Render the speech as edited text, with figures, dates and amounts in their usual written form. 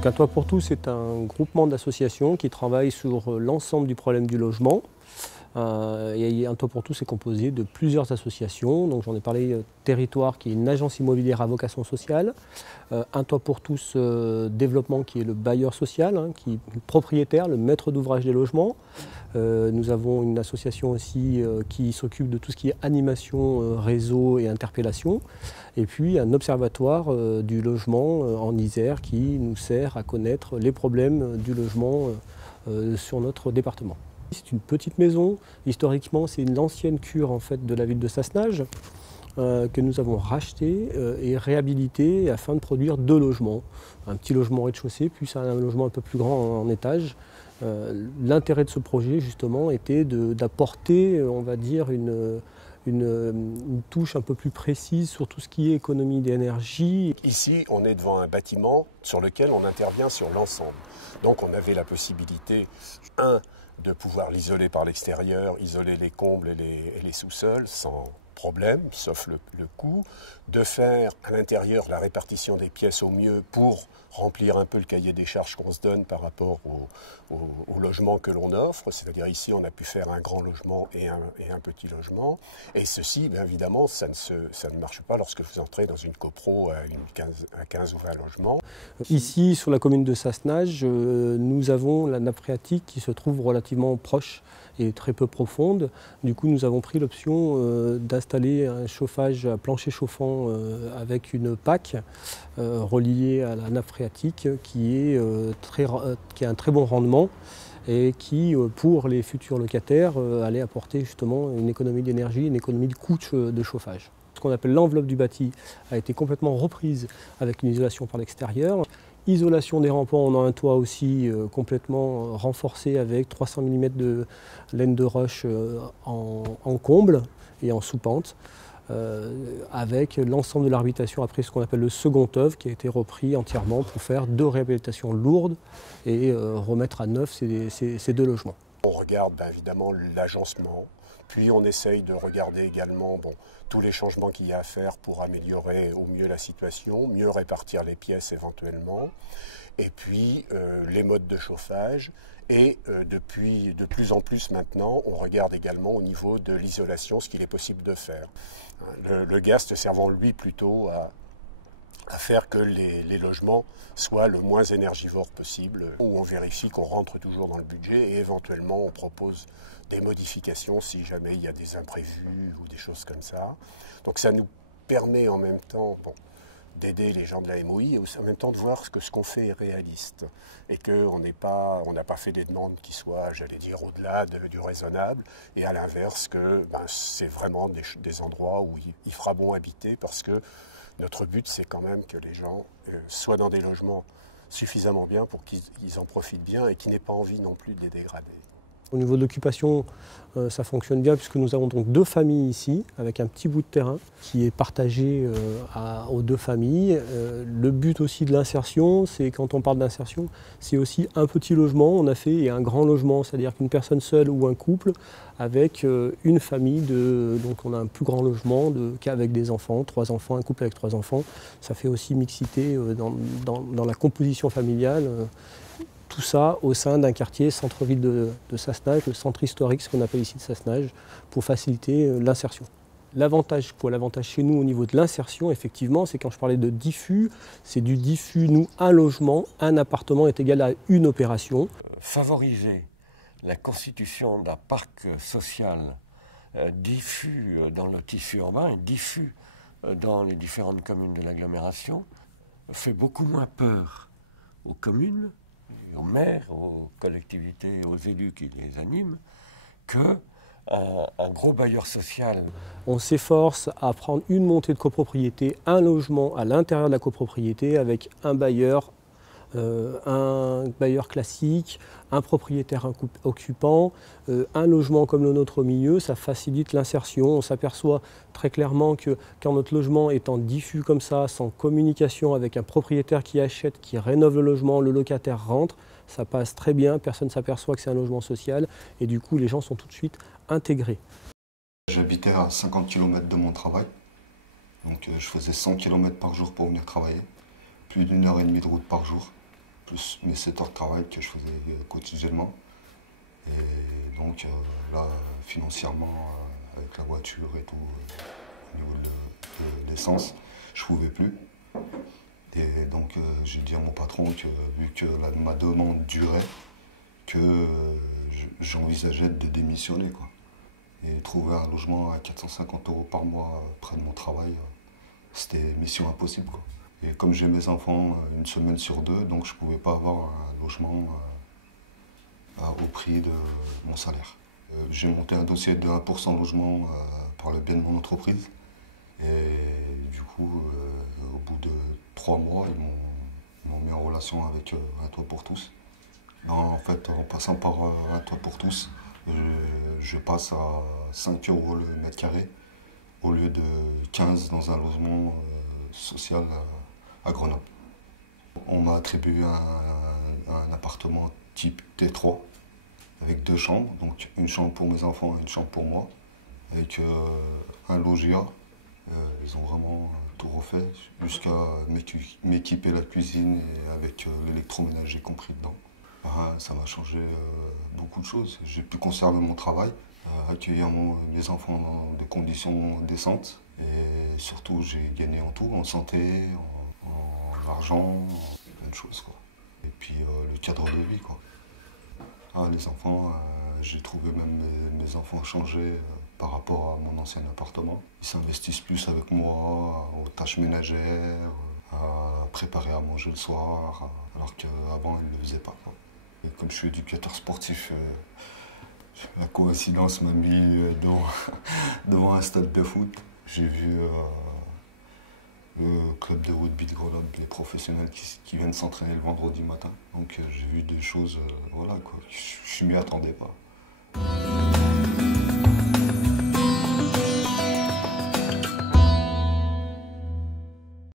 Donc Un Toit pour tous est un groupement d'associations qui travaille sur l'ensemble du problème du logement. Et Un Toit pour tous est composé de plusieurs associations. Donc j'en ai parlé, Territoire qui est une agence immobilière à vocation sociale, Un Toit pour tous Développement qui est le bailleur social, qui est le propriétaire, le maître d'ouvrage des logements. Nous avons une association aussi qui s'occupe de tout ce qui est animation, réseau et interpellation. Et puis un observatoire du logement en Isère qui nous sert à connaître les problèmes du logement sur notre département. C'est une petite maison, historiquement c'est l'ancienne cure en fait, de la ville de Sassenage que nous avons racheté et réhabilité afin de produire 2 logements. Un petit logement au rez-de-chaussée, puis un logement un peu plus grand en étage. L'intérêt de ce projet justement était d'apporter, on va dire, une touche un peu plus précise sur tout ce qui est économie d'énergie. Ici, on est devant un bâtiment sur lequel on intervient sur l'ensemble. Donc on avait la possibilité, de pouvoir l'isoler par l'extérieur, isoler les combles et les sous-sols sans problème, sauf le coût, de faire à l'intérieur la répartition des pièces au mieux pour remplir un peu le cahier des charges qu'on se donne par rapport au logement que l'on offre. C'est-à-dire ici, on a pu faire un grand logement et un petit logement. Et ceci, bien évidemment, ça ne marche pas lorsque vous entrez dans une copro à 15 ou 20 logements. Ici, sur la commune de Sassenage, nous avons la nappe phréatique qui se trouve relativement proche et très peu profonde. Du coup, nous avons pris l'option d'installer un chauffage à plancher chauffant avec une PAC reliée à la nappe phréatique qui a un très bon rendement et qui, pour les futurs locataires, allait apporter justement une économie d'énergie, une économie de coût de chauffage. Ce qu'on appelle l'enveloppe du bâti a été complètement reprise avec une isolation par l'extérieur. Isolation des rampants, on a un toit aussi complètement renforcé avec 300 mm de laine de roche en comble et en sous-pente, avec l'ensemble de l'habitation après ce qu'on appelle le second œuvre qui a été repris entièrement pour faire 2 réhabilitations lourdes et remettre à neuf ces 2 logements. On regarde évidemment l'agencement, puis on essaye de regarder également tous les changements qu'il y a à faire pour améliorer au mieux la situation, mieux répartir les pièces éventuellement, et puis les modes de chauffage. Et depuis de plus en plus maintenant, on regarde également au niveau de l'isolation ce qu'il est possible de faire. Le GAST servant lui plutôt à faire que les logements soient le moins énergivores possible, où on vérifie qu'on rentre toujours dans le budget et éventuellement on propose des modifications si jamais il y a des imprévus ou des choses comme ça. Donc ça nous permet en même temps d'aider les gens de la MOI et aussi en même temps de voir que ce qu'on fait est réaliste et qu'on n'a pas fait des demandes qui soient, j'allais dire, au-delà du raisonnable, et à l'inverse que c'est vraiment des endroits où il fera bon habiter, parce que notre but, c'est quand même que les gens soient dans des logements suffisamment bien pour qu'ils en profitent bien et qu'ils n'aient pas envie non plus de les dégrader. Au niveau de l'occupation, ça fonctionne bien puisque nous avons donc 2 familles ici avec un petit bout de terrain qui est partagé aux 2 familles. Le but aussi de l'insertion, c'est quand on parle d'insertion, c'est aussi un petit logement, on a fait, et un grand logement, c'est-à-dire qu'une personne seule ou un couple avec une famille, donc on a un plus grand logement qu'avec des enfants, 3 enfants, un couple avec 3 enfants. Ça fait aussi mixité dans la composition familiale. Tout ça au sein d'un quartier centre-ville de Sassenage, le centre historique, ce qu'on appelle ici de Sassenage, pour faciliter l'insertion. L'avantage chez nous au niveau de l'insertion, effectivement, c'est quand je parlais de diffus, c'est du diffus, nous, un logement, un appartement est égal à une opération. Favoriser la constitution d'un parc social diffus dans le tissu urbain et diffus dans les différentes communes de l'agglomération fait beaucoup moins peur aux communes, aux maires, aux collectivités, aux élus qui les animent, qu'un gros bailleur social. On s'efforce à prendre une montée de copropriété, un logement à l'intérieur de la copropriété avec un bailleur classique, un propriétaire occupant, un logement comme le nôtre au milieu, ça facilite l'insertion. On s'aperçoit très clairement que quand notre logement est en diffus comme ça, sans communication avec un propriétaire qui achète, qui rénove le logement, le locataire rentre, ça passe très bien, personne ne s'aperçoit que c'est un logement social et du coup les gens sont tout de suite intégrés. J'habitais à 50 km de mon travail, donc je faisais 100 km par jour pour venir travailler, plus d'1 heure et demie de route par jour. plus mes 7 heures de travail que je faisais quotidiennement. Et donc là, financièrement, avec la voiture et tout, au niveau de l'essence, je ne pouvais plus. Et donc j'ai dit à mon patron que vu que ma demande durait, que j'envisageais de démissionner, quoi. Et trouver un logement à 450 € par mois près de mon travail, c'était mission impossible, quoi. Et comme j'ai mes enfants une semaine sur deux, donc je ne pouvais pas avoir un logement au prix de mon salaire. J'ai monté un dossier de 1% logement par le biais de mon entreprise. Et du coup, au bout de 3 mois, ils m'ont mis en relation avec Un Toit pour tous. En fait, en passant par Un Toit pour tous, je passe à 5 € le mètre carré au lieu de 15 dans un logement social à Grenoble. On m'a attribué un appartement type T3 avec 2 chambres, donc une chambre pour mes enfants et une chambre pour moi, avec un loggia. Ils ont vraiment tout refait jusqu'à m'équiper la cuisine et avec l'électroménager compris dedans. Ça m'a changé beaucoup de choses. J'ai pu conserver mon travail, accueillir mes enfants dans des conditions décentes et surtout j'ai gagné en tout, en santé, en argent, en plein de choses, quoi. Et puis le cadre de vie, quoi. Les enfants, j'ai trouvé même mes enfants changés par rapport à mon ancien appartement. Ils s'investissent plus avec moi aux tâches ménagères, à préparer à manger le soir, alors qu'avant ils ne le faisaient pas, quoi. Et comme je suis éducateur sportif, la coïncidence m'a mis devant un stade de foot. J'ai vu le club de rugby de Grenoble, les professionnels qui viennent s'entraîner le vendredi matin. Donc j'ai vu des choses, voilà, quoi. Je m'y attendais pas.